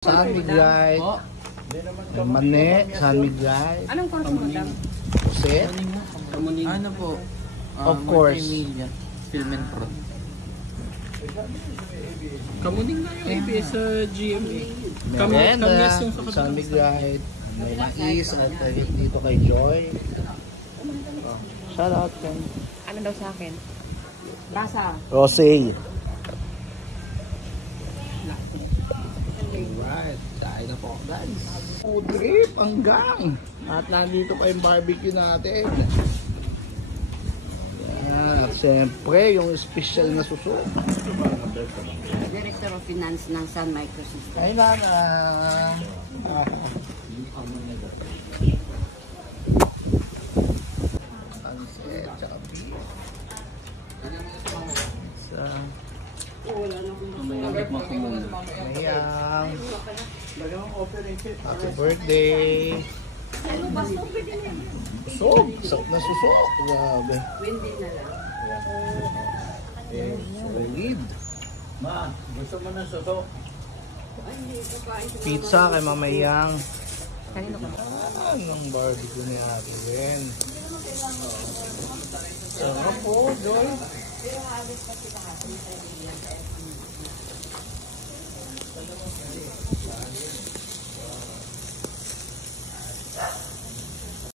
San Miguel, Mane, San Miguel, Anong course mo, madam? Jose, Ano po? Of course. Multimedia, Film and Prod. Kamuning na yung ABS sa GMA. Merenda, Kamyas yung sa San Miguel, may mais at kahit dito kay Joy. Shout out kay Ano daw sa akin? Basa. Rosé. Alright, kain na po guys. Food trip hanggang. At nandito pa yung barbecue natin. Yan, at siyempre yung special na suso. Director of Finance ng Sun Microsystems. Kailangan. Sunset, tsaka beef. Mayang. Happy birthday. Susok. Sak na susok. Grabe. Windy na lang. Solid. Ma, gusto mo na soso? Pizza kay Mamayang. Kanino ko? Anong barbecue ni Ate Len? Sarap po, Joy.